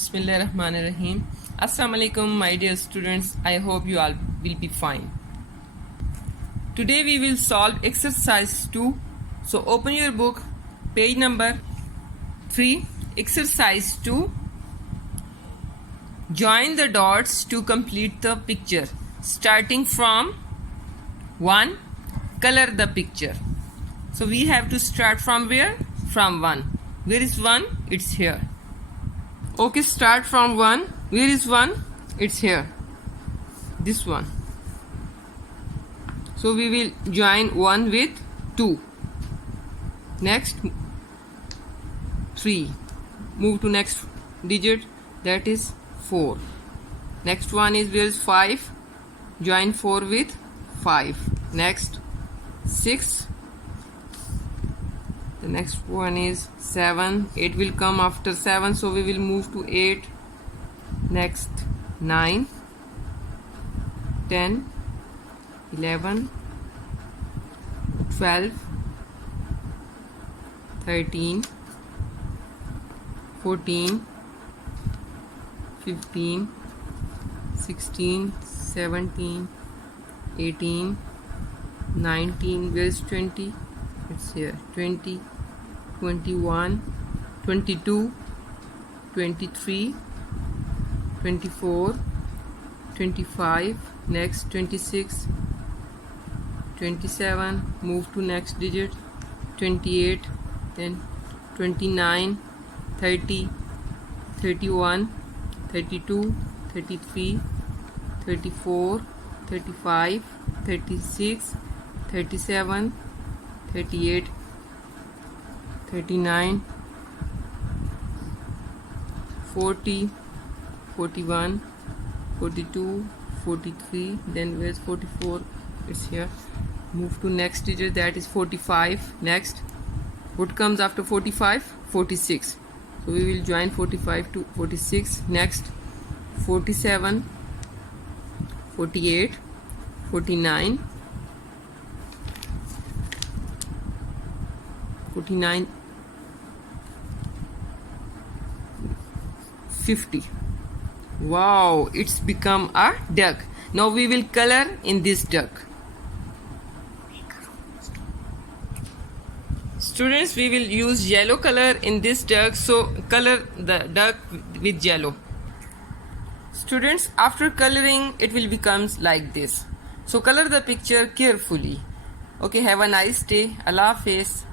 Bismillahirrahmanirrahim. Assalamu alaikum, my dear students. I hope you all will be fine. Today we will solve exercise 2. So open your book, page number 3, exercise 2. Join the dots to complete the picture. Starting from 1, color the picture. So we have to start from where? From 1. Where is 1? It's here. Okay, start from 1. Where is 1? It's here. This one. So we will join 1 with 2. Next 3. Move to next digit, that is 4. Next one is where is 5? Join 4 with 5. Next 6. The next one is 7. 8 will come after 7, so we will move to 8. Next 9, 10, 11, 12, 13, 14, 15, 16, 17, 18, 19. Where is 20? It's here. 20, 21, 22, 23, 24, 25. Next 26, 27. Move to next digit. 28, then 29, 30, 31, 32, 33, 34, 35, 36, 37, 38, 39, 40, 41, 42, 43. Then where's 44? It's here. Move to next digit, that is 45. Next, what comes after 45? 46. So we will join 45 to 46. Next 47, 48, 49, 49, 50. Wow, it's become a duck. Now we will color in this duck. Students, we will use yellow color in this duck, so color the duck with yellow. Students, after coloring, it will becomes like this. So color the picture carefully. Okay, have a nice day. Allah Hafiz.